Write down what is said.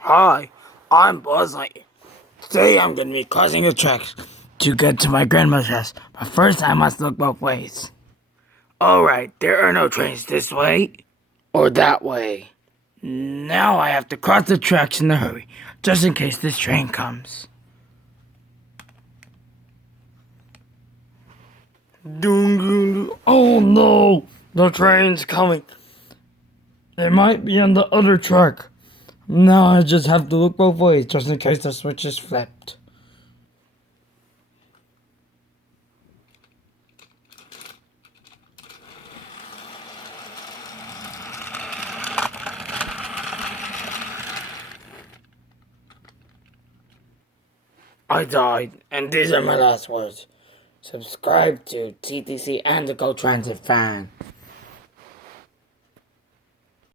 Hi, I'm Buzz Lightyear. Today I'm going to be crossing the tracks to get to my grandma's house, but first I must look both ways. Alright, there are no trains this way or that way. Now I have to cross the tracks in a hurry, just in case this train comes. Oh no, the train's coming. It might be on the other track. Now I just have to look both ways, just in case the switch is flipped. I died, and these are my last words. Subscribe to TTC and the Go Transit Fan.